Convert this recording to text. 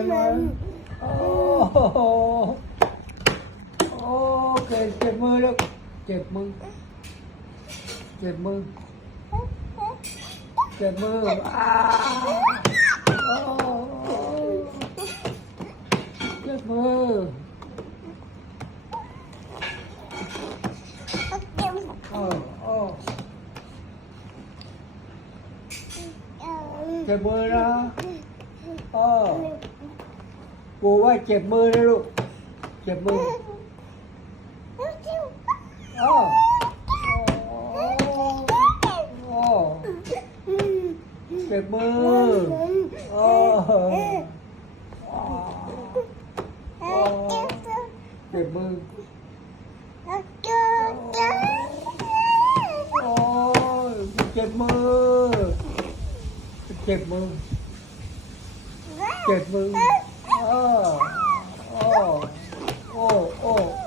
em ơi oh, oh, ok chụp mưa được chụp mưa chụp mưa chụp mưa à. oh, chụp mưa oh, oh. chụp mưa đó oh. ปูว่าเจ็บมือนะลูก เจ็บมืออ้โอ้เจ็บมือโอ้เจ็บมือโอ้ยเจ็บมือ เจ็บมือ เจ็บมือ Oh, oh, oh. Oh, oh.